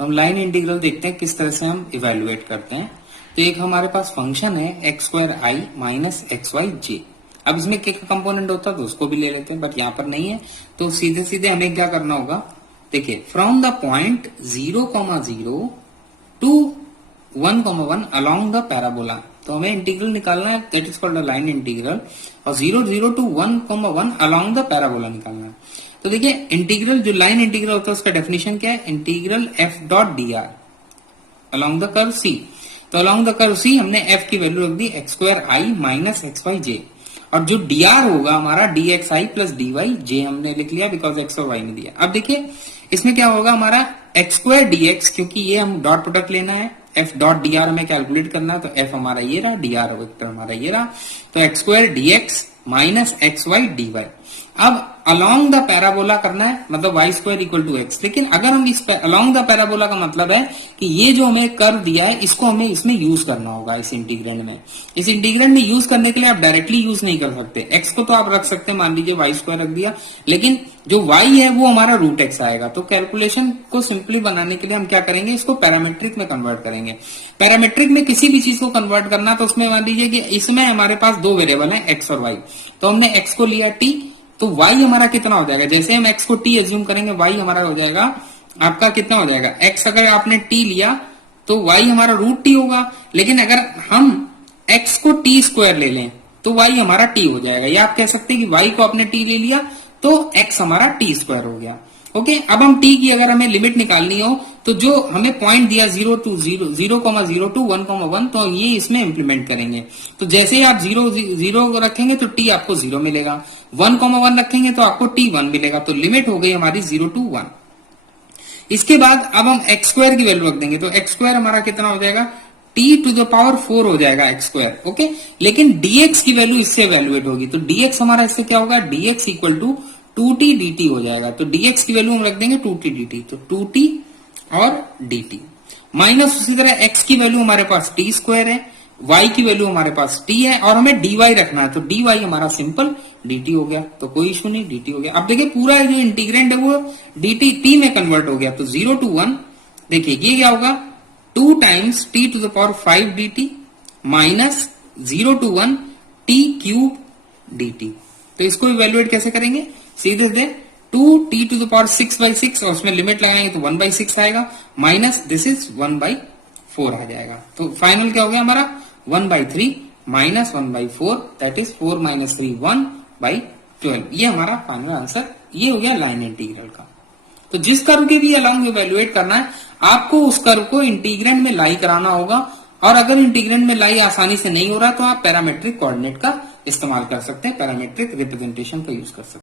तो हम line integral देखते हैं किस तरह से हम इवेल्युएट करते हैं। तो एक हमारे पास फंक्शन है एक्स स्क्वायर आई माइनस एक्स वाई जे। अब इसमें के का कंपोनेंट होता है तो उसको भी ले लेते हैं, बट यहाँ पर नहीं है। तो सीधे सीधे हमें क्या करना होगा, देखिए from the point 0,0 to 1,1 along the parabola. तो हमें इंटीग्रल निकालना है, that is called line integral. और 0,0 टू 1,1 अलोंग द पैराबोला निकालना है। तो देखिए इंटीग्रल, जो लाइन इंटीग्रल होता है उसका डेफिनेशन क्या है, integral F dot D R along the curve C. तो अलोंग द कर्व सी हमने एफ की वैल्यू रख दी एक्स स्क्वायर आई माइनस एक्स वाई जे, और जो डी आर होगा हमारा डी एक्स आई प्लस डी वाई जे हमने लिख लिया बिकॉज एक्स और वाई ने दिया। अब देखिए इसमें क्या होगा हमारा एक्स स्क्वायर डी एक्स, क्योंकि ये हम डॉट प्रोडक्ट लेना है, एफ डॉट डी आर हमें कैलकुलेट करना है। तो एफ हमारा ये रहा, डी आर वेक्टर हमारा ये रहा। तो x square d x minus x y d y. अब अलोंग द पैराबोला करना है, मतलब y square equal to x. लेकिन अगर हम इस अलोंग द पैराबोला का मतलब है कि ये जो हमें कर्व दिया है इसको हमें इसमें यूज करना होगा, इस इंटीग्रेंड में। इस इंटीग्रेंड में यूज करने के लिए आप डायरेक्टली यूज नहीं कर सकते। एक्स को तो आप रख सकते हैं, मान लीजिए वाई स्क्वायर रख दिया, लेकिन जो वाई है वो हमारा रूट एक्स आएगा। तो कैलकुलेशन को सिंपली बनाने के लिए हम क्या करेंगे, इसको पैरामेट्रिक में कन्वर्ट करेंगे। पैरामेट्रिक में किसी भी चीज को कन्वर्ट करना, तो उसमें मान लीजिए कि इसमें हमारे पास दो वेरिएबल है एक्स और वाई। तो हमने एक्स को लिया टी, तो y हमारा कितना हो जाएगा, जैसे हम x को t एज्यूम करेंगे y हमारा हो जाएगा आपका कितना हो जाएगा, x अगर आपने t लिया तो y हमारा रूट t होगा। लेकिन अगर हम x को t स्क्वायर ले लें तो y हमारा t हो जाएगा। या आप कह सकते हैं कि y को आपने t ले लिया तो x हमारा t स्क्वायर हो गया। ओके, अब हम t की अगर हमें लिमिट निकालनी हो तो जो हमें पॉइंट दिया 0,0 टू 1,1 तो ये इसमें इंप्लीमेंट करेंगे। तो जैसे ही आप 0 रखेंगे तो t आपको 0 मिलेगा, 1,1 रखेंगे तो आपको t 1 मिलेगा। तो लिमिट हो गई हमारी 0 टू 1। इसके बाद अब हम एक्स स्क्वायर की वैल्यू रख देंगे, तो एक्स स्क्वायर हमारा कितना हो जाएगा, t टू द पावर 4 हो जाएगा एक्स स्क्वायर। ओके, लेकिन dx की वैल्यू इससे इवेल्युएट होगी। तो dx हमारा इससे क्या होगा, dx equal to 2t dt हो जाएगा। तो dx की वैल्यू हम रख देंगे 2t dt, तो 2t और dt माइनस उसी तरह x की वैल्यू हमारे पास t स्क्वायर है, y की वैल्यू हमारे पास t है, और हमें dy रखना है। तो dy हमारा सिंपल dt हो गया, तो कोई इशू नहीं, dt हो गया। अब देखिए पूरा जो इंटीग्रेंड है वो dt t में कन्वर्ट हो गया। तो 0 टू 1 देखिए ये क्या होगा, 2 times t to the power 5 dt minus 0 to 1 t cube dt। तो इसको इवेल्युएट कैसे करेंगे, सीधे से 2t टू द पावर 6/6 और उसमें लिमिट लगाएंगे तो 1/6 आएगा, माइनस दिस इज 1/4 आ जाएगा। तो फाइनल क्या हो गया हमारा 1/3 माइनस 1/4, दैट इज 4 माइनस 3 1/12। ये हमारा फाइनल आंसर, ये हो गया लाइन इंटीग्रल का। तो जिस कर्व के भी अलोंग इवेल्युएट करना है आपको उस कर्व को इंटीग्रेंड में लाई कराना होगा। और अगर इंटीग्रेंड में लाई आसानी से नहीं हो रहा तो आप पैरामेट्रिक कोऑर्डिनेट का इस्तेमाल कर सकते हैं, पैरामेट्रिक रिप्रेजेंटेशन का यूज कर सकते हैं।